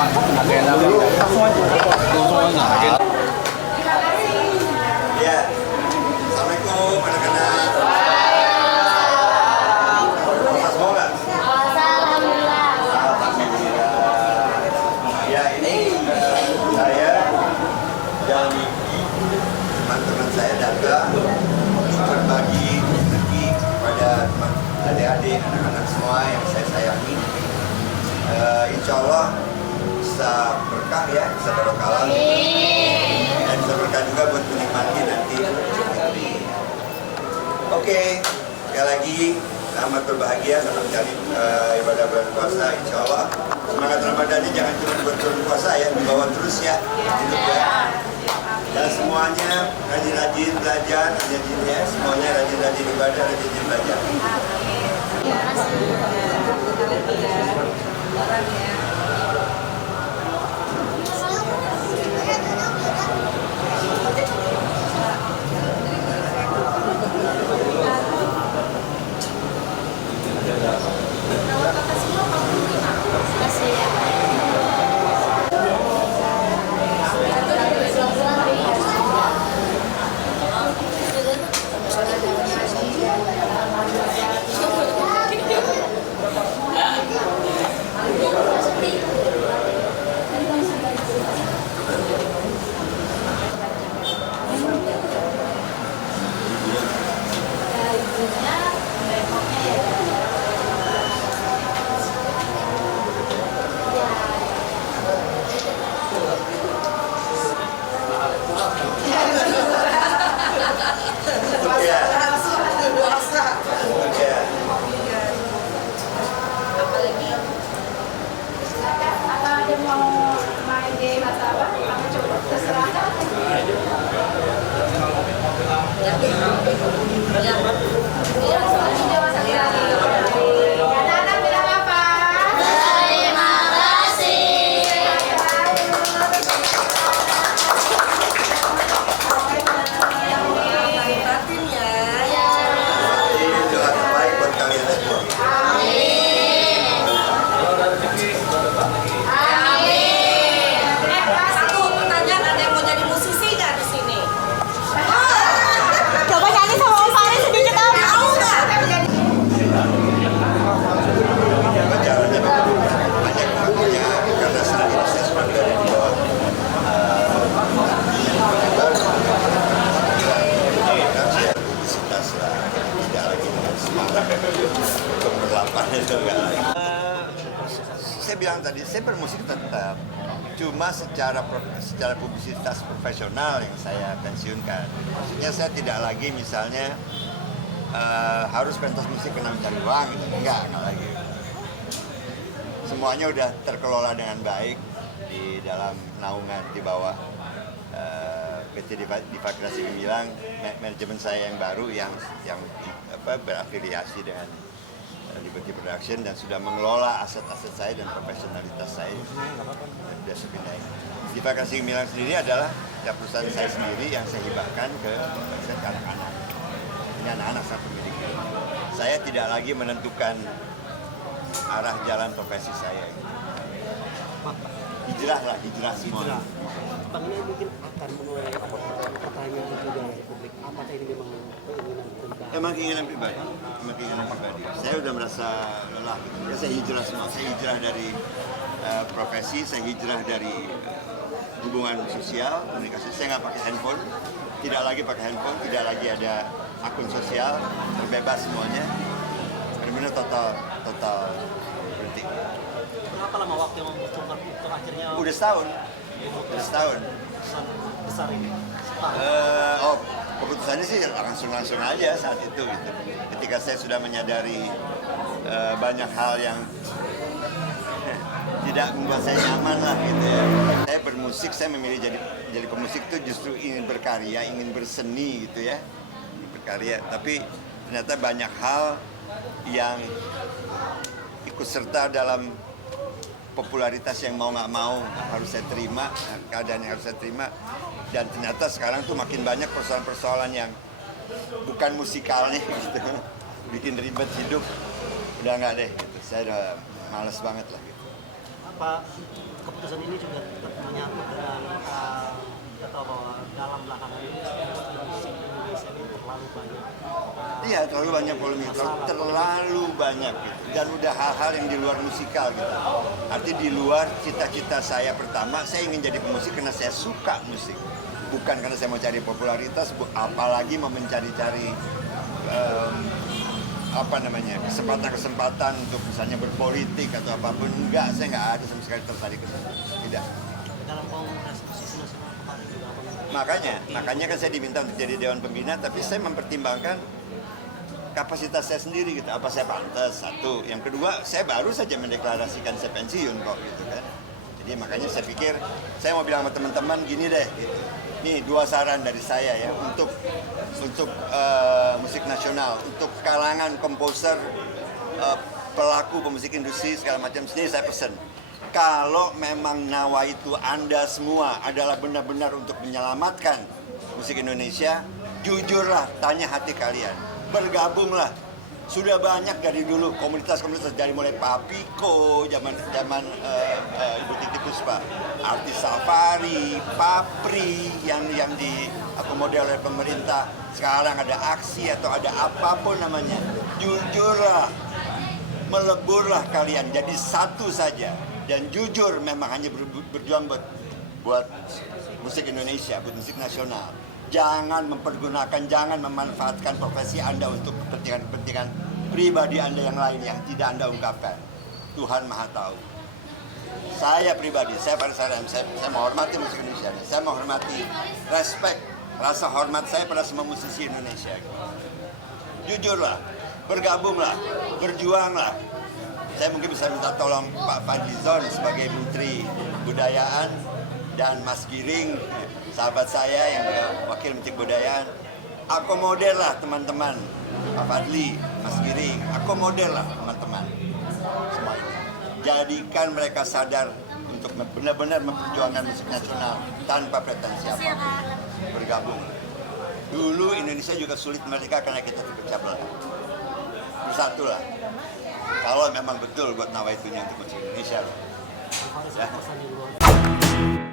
agenda langsung aja. Ya, assalamualaikum anak-anak. Puasa semua nggak? Alhamdulillah. Ya ini saya dan teman-teman saya datang untuk berbagi rezeki kepada adik-adik, anak-anak semua yang saya sayangi. Insya Allah bisa berkah ya, bisa barokah. Dan bisa berkah juga buat menikmati nanti Idul Fitri. Oke, sekali lagi selamat berbahagia, selamat sekali ibadah bulan puasa. Insya Allah semangat Ramadannya jangan cuma buat bulan puasa ya, dibawa terus ya hidup ya. Dan semuanya rajin-rajin belajar, rajin ya, semuanya rajin-rajin ibadah, rajin-rajin belajar. Saya bilang tadi, saya bermusik tetap, cuma secara publisitas profesional yang saya pensiunkan. Maksudnya saya tidak lagi misalnya harus pentas musik kena mencari uang gitu, enggak lagi. Semuanya udah terkelola dengan baik di dalam naungan di bawah PT Diva Kreasi Gemilang, manajemen saya yang baru yang berafiliasi dengan Liberty Production dan sudah mengelola aset-aset saya dan profesionalitas saya. Sudah sepindahin. Diva Kreasi Gemilang sendiri adalah perusahaan saya sendiri yang saya hibahkan ke anak-anak. Ini anak-anak saya pemilik. Saya tidak lagi menentukan arah jalan profesi saya. Hijrah semua. Bang, ini mungkin akan menuai pertanyaan juga dari publik. Apakah ini memang keinginan pribadi? Emang keinginan pribadi. Saya udah merasa lelah. Saya hijrah semua. Saya hijrah dari profesi, saya hijrah dari hubungan sosial, komunikasi. Saya nggak pakai handphone, tidak lagi pakai handphone, tidak lagi ada akun sosial, terbebas semuanya. Benar-benar total berhenti. Berapa lama waktu yang membutuhkan untuk akhirnya? Udah setahun. Besar ini. Keputusannya sih langsung aja saat itu gitu. Ketika saya sudah menyadari banyak hal yang tidak membuat saya nyaman lah gitu ya. Saya bermusik, saya memilih jadi pemusik itu justru ingin berkarya, ingin berseni gitu ya. Berkarya, tapi ternyata banyak hal yang ikut serta dalam popularitas yang mau nggak mau harus saya terima, keadaan yang harus saya terima, dan ternyata sekarang tuh makin banyak persoalan-persoalan yang bukan musikalnya gitu, bikin ribet hidup, udah nggak deh, gitu. Saya udah males banget lah gitu. apa keputusan ini juga tetap menyangkut dengan kita tahu bahwa dalam belakangan ini musik Indonesia ini terlalu banyak. Iya, terlalu banyak polemik, terlalu banyak gitu. Dan udah hal-hal yang di luar musikal gitu. Artinya di luar cita-cita saya pertama, saya ingin jadi pemusik karena saya suka musik. Bukan karena saya mau cari popularitas, apalagi mau mencari-cari kesempatan-kesempatan untuk misalnya berpolitik atau apapun. Enggak, saya nggak ada sama sekali tertarik ke sana. Tidak. Dalam kongres musisi nasional kemarin juga Makanya kan saya diminta untuk jadi Dewan Pembina, tapi saya mempertimbangkan kapasitas saya sendiri gitu. Apa saya pantas? Satu. Yang kedua, saya baru saja mendeklarasikan saya pensiun kok gitu kan. Jadi makanya saya pikir saya mau bilang sama teman-teman gini deh gitu. Nih 2 saran dari saya ya untuk musik nasional, untuk kalangan komposer, pelaku pemusik industri segala macam, sendiri saya pesen. Kalau memang nawa itu Anda semua adalah benar-benar untuk menyelamatkan musik Indonesia, jujurlah, tanya hati kalian, bergabunglah. Sudah banyak dari dulu komunitas-komunitas, dari mulai Papiko, zaman Ibu Titi Puspa, artis Safari, Papri yang diakomodir oleh pemerintah. Sekarang ada aksi atau ada apapun namanya. Jujurlah, meleburlah kalian jadi satu saja. Dan jujur memang hanya berjuang buat musik Indonesia, buat musik nasional. Jangan mempergunakan, jangan memanfaatkan profesi Anda untuk kepentingan-kepentingan pribadi Anda yang lain yang tidak Anda ungkapkan. Tuhan Maha Tahu. Saya pribadi, saya menghormati musik Indonesia. Saya menghormati, respect, rasa hormat saya pada semua musisi Indonesia. Jujurlah, bergabunglah, berjuanglah. Saya mungkin bisa minta tolong Pak Fadlizon sebagai Menteri Kebudayaan dan Mas Giring, sahabat saya yang juga Wakil Menteri Kebudayaan. Akomodirlah teman-teman, Pak Fadli, Mas Giring, akomodirlah teman-teman semua ini. Jadikan mereka sadar untuk benar-benar memperjuangkan musik nasional tanpa pretensi apapun. Bergabung. Dulu Indonesia juga sulit merdeka karena kita terpecah belah. Bersatulah. Kalau memang betul buat nawa itunya untuk musik Indonesia. harus pesan yang luar biasa.